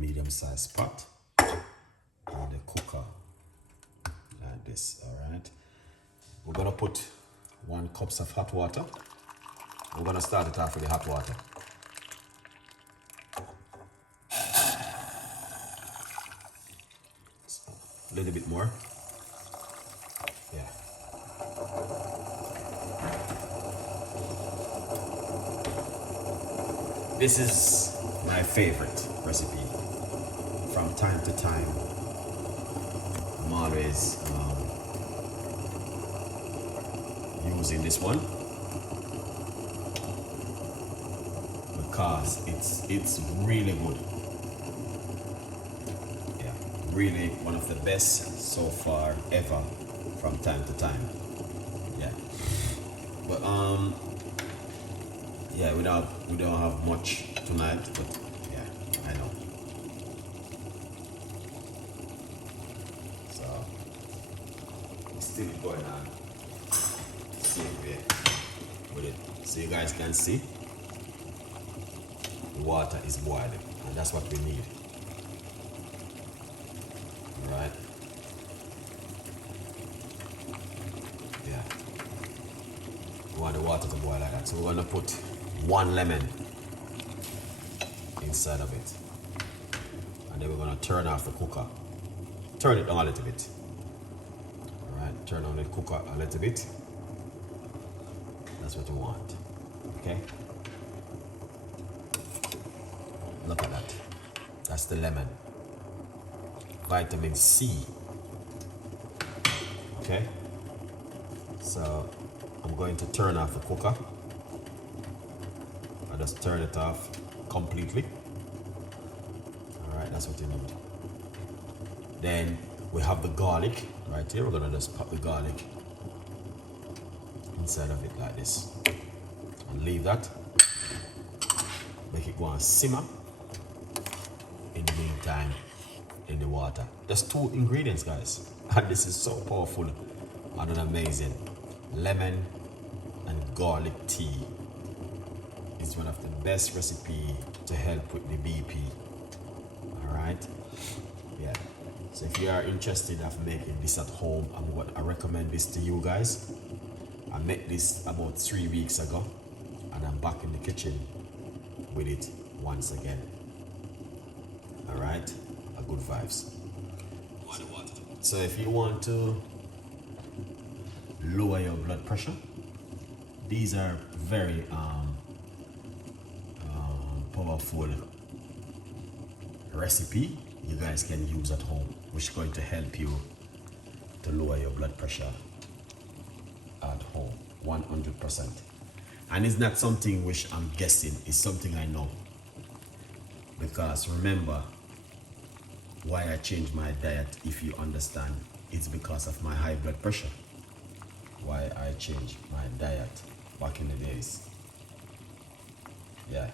medium-sized pot in the cooker like this. All right, we're gonna put 1 cup of hot water. We're gonna start it off with the hot water. So, a little bit more. Yeah. This is my favorite recipe. From time to time, I'm always using this one because it's really good. Yeah, really one of the best so far ever from time to time. Yeah, but yeah, we don't have much tonight, but yeah, I know. So it's still going on. Same way with it. So you guys can see the water is boiling, and that's what we need. All right. Yeah. We want the water to boil like that. So we're gonna put 1 lemon inside of it, and then we're gonna turn off the cooker. Turn it down a little bit. All right. Turn on the cooker a little bit. That's what you want. Okay. Look at that. That's the lemon. Vitamin C. Okay. So I'm going to turn off the cooker. I just turn it off completely. All right, that's what you need. Then we have the garlic right here. We're gonna just pop the garlic inside of it like this and leave that. Make it go and simmer in the meantime in the water. There's 2 ingredients, guys, and this is so powerful and amazing. Lemon and garlic tea is one of the best recipe to help with the BP. All right, yeah. So if you are interested of making this at home, I recommend this to you guys. I made this about 3 weeks ago, and I'm back in the kitchen with it once again. All right, a good vibes. So if you want to lower your blood pressure, these are very powerful recipe you guys can use at home, which is going to help you to lower your blood pressure at home 100%. And it's not something which I'm guessing, it's something I know, because remember why I changed my diet. If you understand, it's because of my high blood pressure. Why I changed my diet back in the days. Yeah,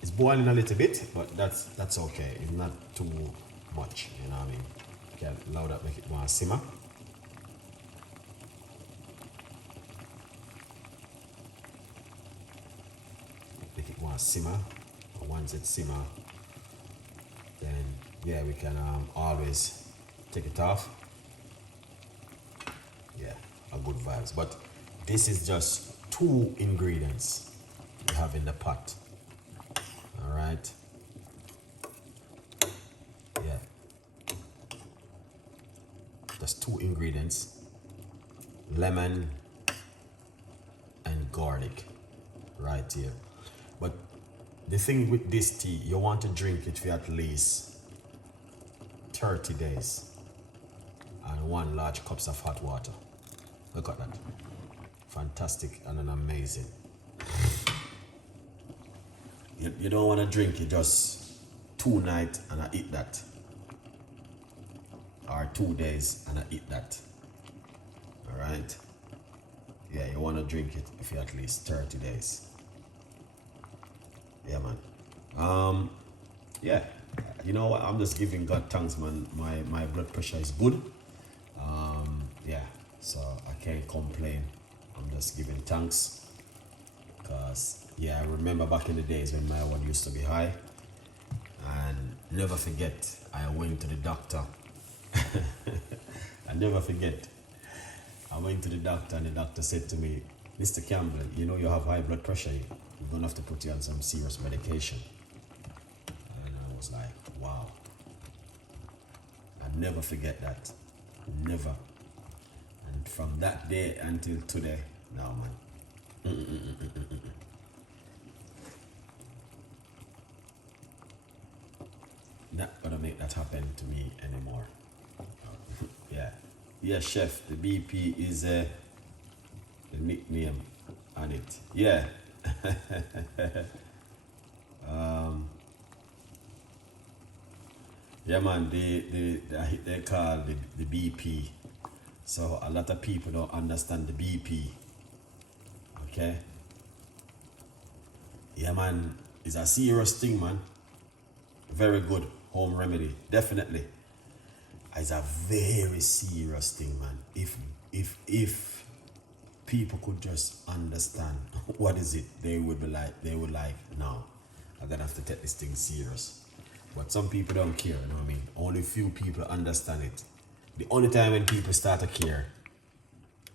it's boiling a little bit, but that's okay. It's not too much, you know what I mean. You can allow that, make it more simmer. Make it more simmer. And once it simmer, then yeah, we can always take it off. Yeah, a good vibes. But this is just 2 ingredients we have in the pot. All right. Yeah. Just 2 ingredients: lemon and garlic, right here. But the thing with this tea, you want to drink it for at least 30 days and 1 large cups of hot water. Look at that. Fantastic and an amazing. You don't want to drink it just 2 nights and I eat that, or 2 days and I eat that. All right. Yeah, you want to drink it for at least 30 days. Yeah, man. Yeah, you know what, I'm just giving God thanks, man. My blood pressure is good. Yeah, so I can't complain. I'm just giving thanks. Because, yeah, I remember back in the days when my one used to be high. And never forget, I went to the doctor. I never forget. I went to the doctor and the doctor said to me, Mr. Campbell, you know you have high blood pressure. We're going to have to put you on some serious medication. And I was like, wow. I'll never forget that. Never. And from that day until today, no man. Not gonna make that happen to me anymore. Yeah. Yeah, chef, the BP is the nickname on it. Yeah. Yeah man, they call the BP. So a lot of people don't understand the BP. Okay? Yeah man, it's a serious thing man. Very good home remedy, definitely. It's a very serious thing man. If people could just understand what is it, they would like, no, I'm gonna have to take this thing serious. But some people don't care, you know what I mean? Only few people understand it. The only time when people start to care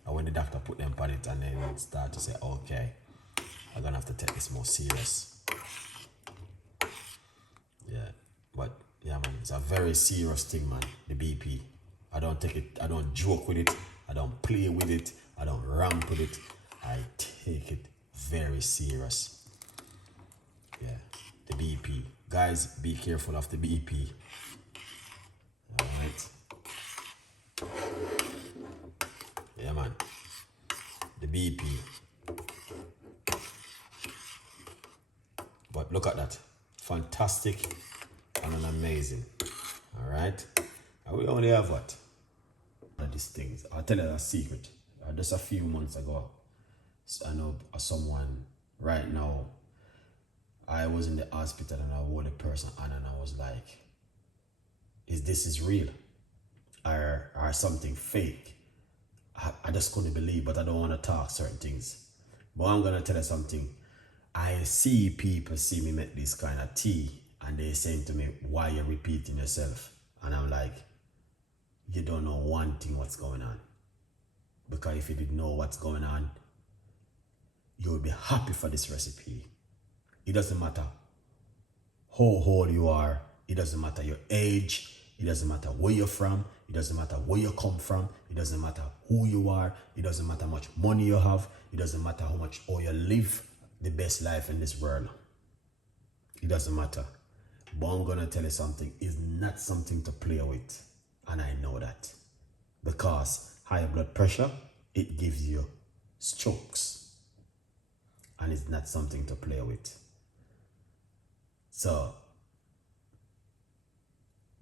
are when the doctor put them on it and then start to say, okay, I'm gonna have to take this more serious. Yeah, but yeah man, it's a very serious thing man, the BP. I don't take it, I don't joke with it, I don't play with it, I don't ramp with it. I take it very serious. Yeah, the BP. Guys, be careful of the BP. Alright. Yeah man, the BP. But look at that, fantastic and an amazing. Alright, and we only have what? These things, I'll tell you a secret. Just a few months ago, I know someone right now, I was in the hospital and I hold a person on and I was like, is this real? Or something fake? I just couldn't believe, but I don't want to talk certain things. But I'm gonna tell you something. I see people see me make this kind of tea and they saying to me, why you repeating yourself? And I'm like, you don't know one thing what's going on. Because if you didn't know what's going on, you would be happy for this recipe. It doesn't matter how old you are. It doesn't matter your age. It doesn't matter where you're from. It doesn't matter where you come from. It doesn't matter who you are. It doesn't matter how much money you have. It doesn't matter how you live the best life in this world. It doesn't matter. But I'm gonna tell you something. It's not something to play with. And I know that. Because high blood pressure, it gives you strokes. And it's not something to play with. So,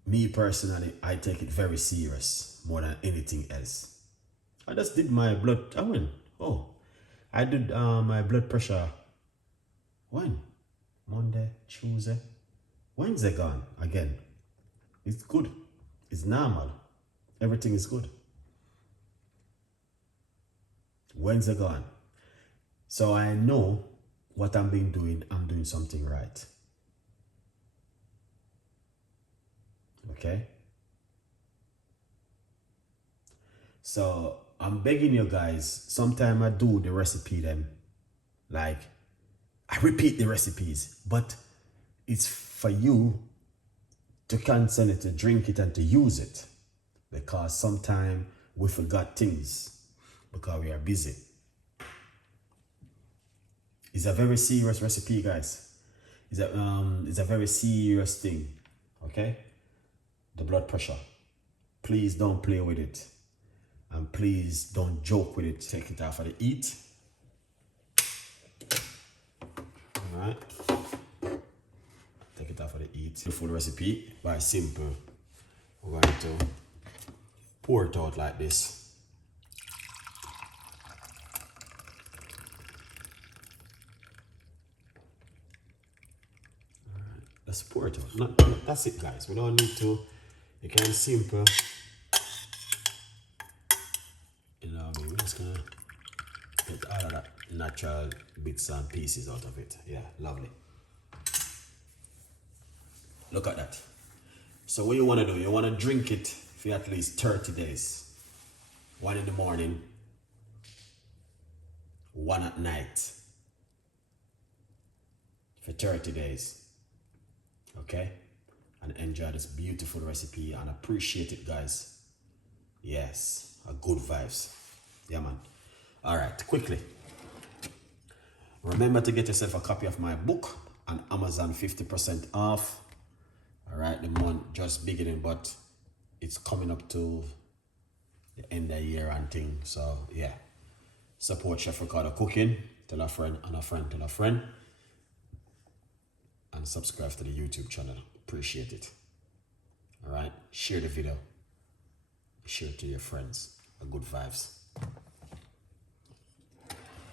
me personally, I take it very serious more than anything else. I just did my blood, I did my blood pressure, when? Monday, Tuesday, Wednesday gone again. It's good, it's normal, everything is good. Wednesday gone. So I know what I'm doing something right. Okay? So I'm begging you guys, sometime I do the recipe them, like I repeat the recipes, but it's for you to cancel it, to drink it and to use it. Because sometimes we forgot things because we are busy. It's a very serious recipe, guys. It's a very serious thing. Okay? The blood pressure. Please don't play with it. And please don't joke with it. Take it off of the heat. Alright. Take it off of the heat. The full recipe, very simple. We're going to pour it out like this. Alright, let's pour it out. That's it, guys. We don't need to. You can simple. You know, we're just gonna get all of that natural bits and pieces out of it. Yeah, lovely. Look at that. So what you want to do, you want to drink it for at least 30 days. 1 in the morning, 1 at night. For 30 days. Okay? And enjoy this beautiful recipe and appreciate it, guys. Yes, a good vibes. Yeah, man. All right, quickly. Remember to get yourself a copy of my book on Amazon, 50% off. All right, the month just beginning, but it's coming up to the end of the year and thing. So yeah, support Chef Ricardo Cooking. Tell a friend and a friend tell a friend. And subscribe to the YouTube channel. Appreciate it. All right, share the video. Share it to your friends. A good vibes.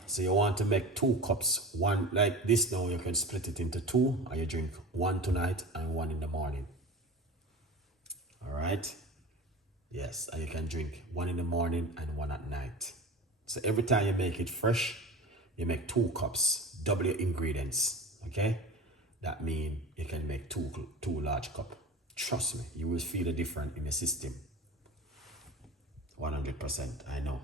So you want to make 2 cups, one like this. Now you can split it into 2, and you drink 1 tonight and 1 in the morning. All right. Yes, and you can drink 1 in the morning and 1 at night. So every time you make it fresh, you make 2 cups, double your ingredients. Okay. That means you can make two large cups. Trust me, you will feel the difference in your system. 100%, I know.